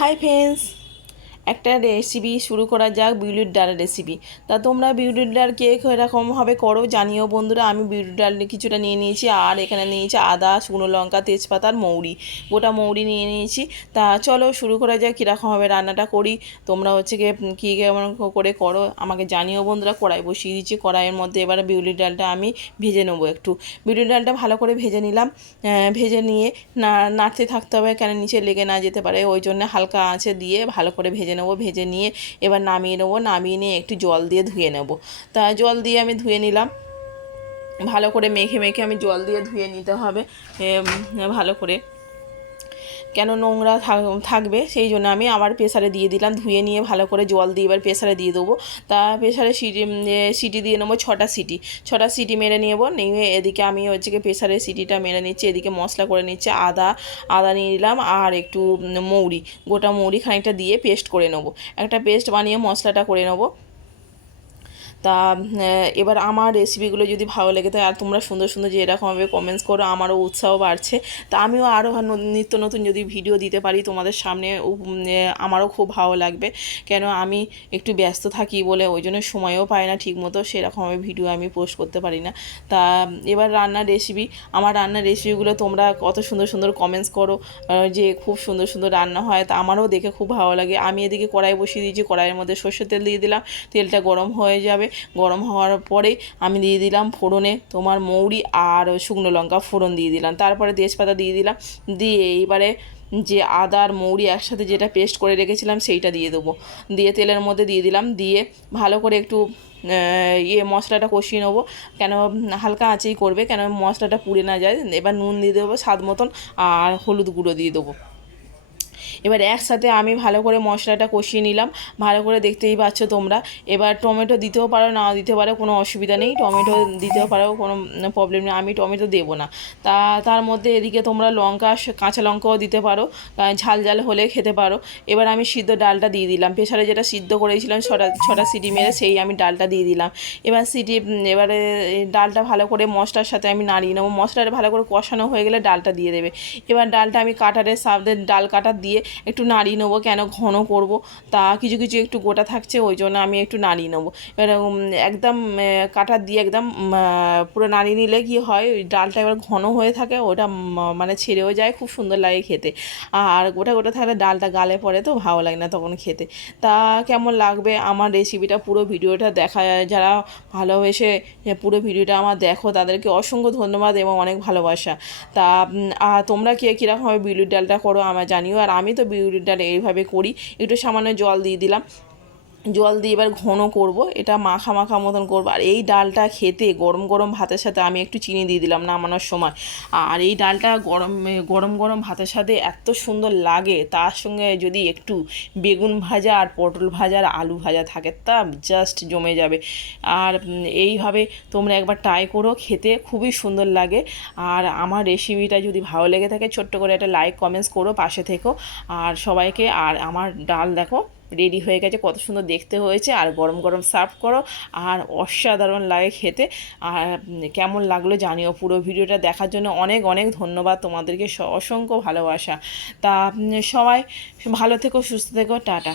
Hi friends, একটা recipe শুরু করা যাক, বিউলির ডালের রেসিপি। তা তোমরা বিউলির ডাল কে এরকমভাবে করো জানিও বন্ধুরা। আমি বিউলির ডাল কিছুটা নিয়ে নিয়েছি, আর এখানে নিয়েছি আদা, শুকনো লঙ্কা, তেজপাতা আর মৌরি, গোটা মৌরি নিয়ে নিয়েছি। তা চলো শুরু করা যাক, কীরকমভাবে রান্নাটা করি। তোমরা কী কেমন করে করো আমাকে জানিও বন্ধুরা। কড়াই বসিয়ে দিচ্ছি, কড়াইয়ের মধ্যে এবার বিউলির ডালটা আমি ভেজে নেবো একটু। বিউলির ডালটা ভালো করে ভেজে নিলাম। ভেজে নিয়ে নাড়তে থাকতে হবে, কেন নিচে লেগে না যেতে পারে, ওই জন্য হালকা আঁচে দিয়ে ভালো করে ভেজে নেবো। ভেজে নিয়ে এবার নামিয়ে নেবো, নামিয়ে নিয়ে একটু জল দিয়ে ধুয়ে নেব। তা জল দিয়ে আমি ধুয়ে নিলাম, ভালো করে মেখে মেখে আমি জল দিয়ে ধুয়ে নিতে হবে ভালো করে, কেন নোংরা থাকবে, সেই জন্য আমি আবার প্রেসারে দিয়ে দিলাম। ধুয়ে নিয়ে ভালো করে জল দিয়ে এবার প্রেসারে দিয়ে দেবো। তা প্রেসারে সিটি দিয়ে নেবো, 6টা সিটি। 6টা সিটি মেরে নেবো, নিয়ে এদিকে আমি প্রেসারে সিটিটা মেরে নিচ্ছি। এদিকে মশলা করে নিচ্ছে, আদা আদা নিয়ে নিলাম, আর একটু মৌরি, গোটা মৌরি খানিকটা দিয়ে পেস্ট করে নেবো। একটা পেস্ট বানিয়ে মশলাটা করে নেবো। তা এবার আমার রেসিপিগুলো যদি ভালো লেগে থাকে, আর তোমরা সুন্দর সুন্দর যে এরকমভাবে কমেন্টস করো, আমারও উৎসাহ বাড়ছে। তা আমিও আরও নিত্য নতুন যদি ভিডিও দিতে পারি তোমাদের সামনে, আমারও খুব ভালো লাগবে। কেন আমি একটু ব্যস্ত থাকি বলে ওই জন্য সময়ও পাই না ঠিকমতো, সেরকমভাবে ভিডিও আমি পোস্ট করতে পারি না। তা এবার রান্নার রেসিপি, আমার রান্নার রেসিপিগুলো তোমরা কত সুন্দর সুন্দর কমেন্টস করো যে খুব সুন্দর সুন্দর রান্না হয়, তা আমারও দেখে খুব ভালো লাগে। আমি এদিকে কড়াই বসিয়ে দিয়েছি, কড়াইয়ের মধ্যে সর্ষের তেল দিয়ে দিলাম। তেলটা গরম হয়ে যাবে, গরম হওয়ার পরে আমি দিয়ে দিলাম ফোড়নে তোমার মৌরি আর শুকনো লঙ্কা ফোড়ন দিয়ে দিলাম, তারপরে তেজপাতা দিয়ে দিলাম। দিয়ে এইবারে যে আদা আর মৌরি একসাথে যেটা পেস্ট করে রেখেছিলাম সেইটা দিয়ে দেবো, দিয়ে তেলের মধ্যে দিয়ে দিলাম। দিয়ে ভালো করে একটু মশলাটা কষিয়ে নেবো, কেন হালকা আঁচেই করবে, কেন মশলাটা পুড়ে না যায়। এবার নুন দিয়ে দেবো স্বাদ মতন, আর হলুদ গুঁড়ো দিয়ে দেবো। এবার একসাথে আমি ভালো করে মশলাটা কষিয়ে নিলাম, ভালো করে, দেখতেই পাচ্ছ তোমরা। এবার টমেটো দিতেও পারো, না দিতে পারো, কোনো অসুবিধা নেই। টমেটো দিতেও পারো, কোনো প্রবলেম নেই, আমি টমেটো দেবো না। তার মধ্যে এদিকে তোমরা লঙ্কা, কাঁচা লঙ্কাও দিতে পারো, ঝাল ঝাল হলে খেতে পারো। এবার আমি সিদ্ধ ডালটা দিয়ে দিলাম, প্রেসারে যেটা সিদ্ধ করেছিলাম 6টা সিটি মেরে, সেই আমি ডালটা দিয়ে দিলাম। এবারে ডালটা ভালো করে মশলার সাথে আমি নাড়িয়ে নেবো। মশলাটা ভালো করে কষানো হয়ে গেলে ডালটা দিয়ে দেবে। এবার ডালটা আমি কাটারের সাথে ডাল কাটার দিয়ে একটু নাড়িয়ে নেবো, কেন ঘন করব। তা কিছু কিছু একটু গোটা থাকছে, ওই জন্য আমি একটু নাড়িয়ে নেবো। এবার একদম কাটার দিয়ে একদম পুরো নাড়িয়ে নিলে কি হয়, ওই ডালটা এবার ঘন হয়ে থাকে, ওটা মানে ছেড়েও যায়, খুব সুন্দর লাগে খেতে। আর গোটা গোটা থাকলে ডালটা গালে পড়ে, তো ভালো লাগে না তখন খেতে। তা কেমন লাগবে আমার রেসিপিটা, পুরো ভিডিওটা দেখা, যারা ভালোবেসে পুরো ভিডিওটা আমার দেখো তাদেরকে অসংখ্য ধন্যবাদ এবং অনেক ভালোবাসা। তা তোমরা কীরকমভাবে বিউলির ডালটা করো আমার জানিও। আর আমি তো বিউলির ডাল এইভাবে করি, একটু সামান্য জল দিয়ে দিলাম, জল দিয়ে এবার ঘন করব, এটা মাখা মাখা মতন করবো। আর এই ডালটা খেতে গরম গরম ভাতের সাথে, আমি একটু চিনি দিয়ে দিলাম নামানোর সময়, আর এই ডালটা গরম গরম ভাতের সাথে এত সুন্দর লাগে। তার সঙ্গে যদি একটু বেগুন ভাজা আর পটল ভাজা আর আলু ভাজা থাকে, তা জাস্ট জমে যাবে। আর এইভাবে তোমরা একবার ট্রাই করো, খেতে খুবই সুন্দর লাগে। আর আমার রেসিপিটা যদি ভালো লেগে থাকে, ছোট্ট করে একটা লাইক কমেন্টস করো, পাশে থেকো। আর সবাইকে, আর আমার ডাল দেখো রেডি হয়ে গেছে, কত সুন্দর দেখতে হয়েছে। আর গরম গরম সার্ভ করো, আর অসাধারণ লাগে খেতে। আর কেমন লাগলো জানিও। পুরো ভিডিওটা দেখার জন্য অনেক অনেক ধন্যবাদ তোমাদেরকে, অসংখ্য ভালোবাসা। তা সবাই ভালো থেকো, সুস্থ থেকো, টাটা।